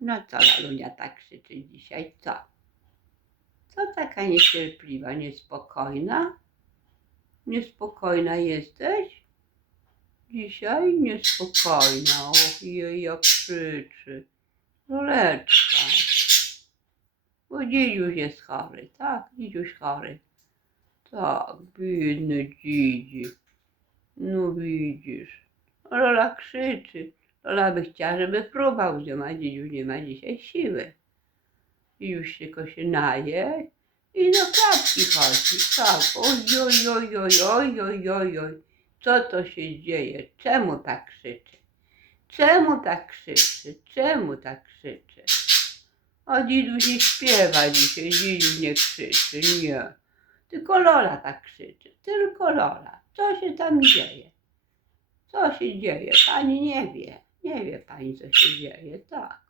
No co Lalunia tak krzyczy dzisiaj, co? Co taka niecierpliwa, niespokojna? Niespokojna jesteś? Dzisiaj niespokojna, och jej jak krzyczy. Roleczka. Bo dzidziuś jest chory, tak? Dzidziuś chory. Tak, biedny dzidzi. No widzisz. Lola krzyczy. Lola by chciała, żeby próbował wziął, a dzidziuś nie ma dzisiaj siły. I już tylko się naje i do klatki chodzi. Tak, oj, oj, oj, oj, oj, oj, oj, oj. Co to się dzieje? Czemu tak krzyczy? Czemu tak krzyczy? Czemu tak krzyczy? A dziduś nie śpiewa dzisiaj, dziduś nie krzyczy, nie. Tylko Lola tak krzyczy, tylko Lola. Co się tam dzieje? Co się dzieje? Pani nie wie. 越来越大你这是越来越大。